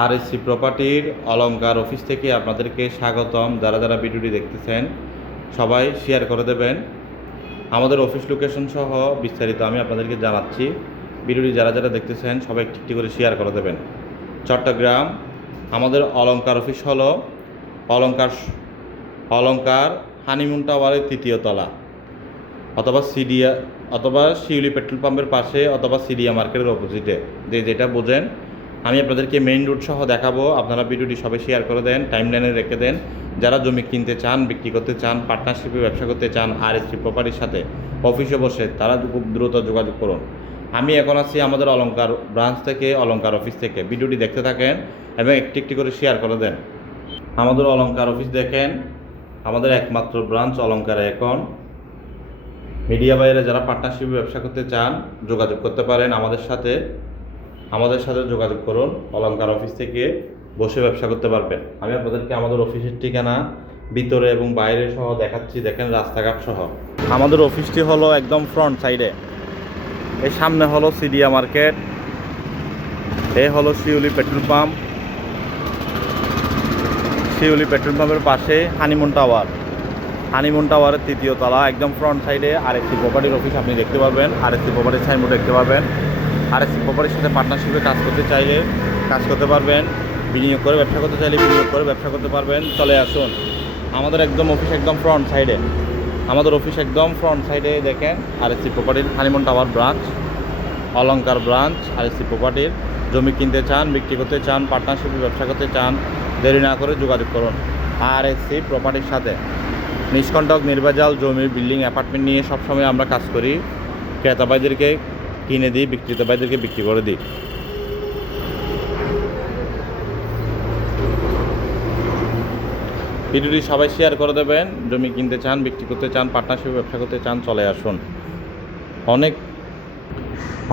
আর AC প্রপার্টির অলঙ্কার office থেকে আপনাদেরকে স্বাগতম। যারা যারা ভিডিওটি দেখতেছেন, সবাই শেয়ার করে দেবেন। আমাদের অফিস লোকেশন সহ বিস্তারিত আমি আপনাদেরকে জানাচ্ছি। ভিডিওটি যারা যারা দেখতেছেন, সবাই একটি করে শেয়ার করে দেবেন। চট্টগ্রাম, আমাদের অলঙ্কার অফিস হলো অলঙ্কার অলঙ্কার হানিমুন টাওয়ারের তৃতীয় তলা। অথবা সিডিয়া, অথবা শিউলি পেট্রোল পাম্পের পাশে, অথবা সিডিয়া মার্কেটের অপোজিটে যে যেটা বোঝেন আমি আপনাদেরকে মেইন রুট সহ দেখাবো। আপনারা ভিডিওটি সবাই শেয়ার করে দেন টাইম লাইনে রেখে দেন। যারা জমি কিনতে চান, বিক্রি করতে চান পার্টনারশিপে ব্যবসা করতে চান আর এসটি প্রপার্টির সাথে অফিসে বসে, তারা খুব দ্রুত যোগাযোগ করুন। আমি এখন আছি আমাদের অলংকার ব্রাঞ্চ থেকে অলঙ্কার অফিস থেকে। ভিডিওটি দেখতে থাকেন এবং একটি একটি করে শেয়ার করে দেন। আমাদের অলঙ্কার অফিস দেখেন, আমাদের একমাত্র ব্রাঞ্চ অলংকারে এখন। মিডিয়া বাইরে যারা পার্টনারশিপে ব্যবসা করতে চান, যোগাযোগ করতে পারেন আমাদের সাথে। আমাদের সাথে যোগাযোগ করুন অলঙ্কার অফিস থেকে বসে ব্যবসা করতে পারবেন। আমি আপনাদেরকে আমাদের অফিসের ঠিকানা, ভিতরে এবং বাইরে সহ দেখাচ্ছি, দেখেন রাস্তাঘাট সহ। আমাদের অফিসটি হলো একদম ফ্রন্ট সাইডে এর সামনে হলো সিডিয়া মার্কেট। এ হলো Shiuli petrol pump. Shiuli petrol পাম্পের পাশে হানিমুন টাওয়ার হানিমুন টাওয়ারের তৃতীয় তলা, একদম ফ্রন্ট সাইডে আরেকটি প্রপার্টির অফিস আপনি দেখতে পাবেন আরএসসি প্রপার্টির সাইনবোর্ড দেখতে পাবেন আরএসসি প্রপার্টির সাথে পার্টনারশিপে কাজ করতে চাইলে কাজ করতে পারবেন, বিনিয়োগ করে ব্যবসা করতে চাইলে বিনিয়োগ করে ব্যবসা করতে পারবেন, চলে আসুন। আমাদের একদম অফিস একদম ফ্রন্ট সাইডে আমাদের অফিস একদম ফ্রন্ট সাইডে দেখেন আরএসসি প্রপার্টির Honeymoon tower branch Alankar branch RSC প্রপার্টির জমি কিনতে চান, বিক্রি করতে চান পার্টনারশিপে ব্যবসা করতে চান, দেরি না করে যোগাযোগ করুন। আরএসসি প্রপার্টির সাথে। নিষ্কণ্টক নির্বাজাল জমি বিল্ডিং অ্যাপার্টমেন্ট নিয়ে সবসময় আমরা কাজ করি। ক্রেতা ভাইদেরকে কিনে দিই, বিক্রেতা ভাইদেরকে বিক্রি করে দিই। ভিডিওটি সবাই শেয়ার করে দেবেন। জমি কিনতে চান, বিক্রি করতে চান পার্টনারশিপে ব্যবসা করতে চান, চলে আসুন। অনেক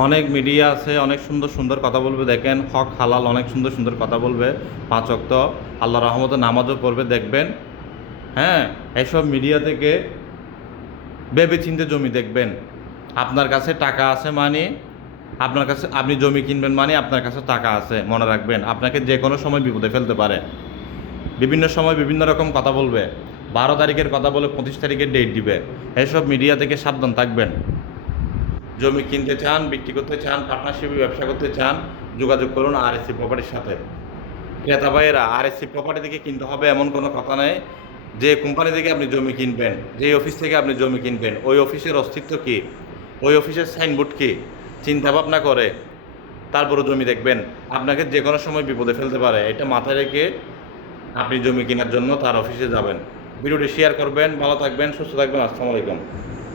অনেক মিডিয়া আছে, অনেক সুন্দর সুন্দর কথা বলবে। দেখেন, হক, হালাল, অনেক সুন্দর সুন্দর কথা বলবে। পাঁচ অক্ত আল্লাহ রহমতে নামাজও পড়বে, দেখবেন। হ্যাঁ এসব মিডিয়া থেকে ভেবে চিনতে জমি দেখবেন। আপনার কাছে টাকা আছে মানে আপনার কাছে আপনি জমি কিনবেন মানে আপনার কাছে টাকা আছে, মনে রাখবেন। আপনাকে যে কোনো সময় বিপদে ফেলতে পারে। বিভিন্ন সময় বিভিন্ন রকম কথা বলবে। বারো তারিখের কথা বলে পঁচিশ তারিখের ডেট দিবে। এসব মিডিয়া থেকে সাবধান থাকবেন। জমি কিনতে চান, বিক্রি করতে চান পার্টনারশিপে ব্যবসা করতে চান, যোগাযোগ করুন আর এসি প্রপার্টির সাথে। ক্রেতা ভাইয়েরা আর এসি প্রপার্টি থেকে কিনতে হবে এমন কোনো কথা নেই। যে কোম্পানি থেকে আপনি জমি কিনবেন, যে অফিস থেকে আপনি জমি কিনবেন, ওই অফিসের অস্তিত্ব কী? ওই অফিসের সাইনবোর্ড কি? চিন্তা ভাবনা করে। তারপরে জমি দেখবেন। আপনাকে যে কোনো সময় বিপদে ফেলতে পারে। এটা মাথায় রেখে আপনি জমি কেনার জন্য তার অফিসে যাবেন। ভিডিওটি শেয়ার করবেন, ভালো থাকবেন, সুস্থ থাকবেন। আসসালামু আলাইকুম।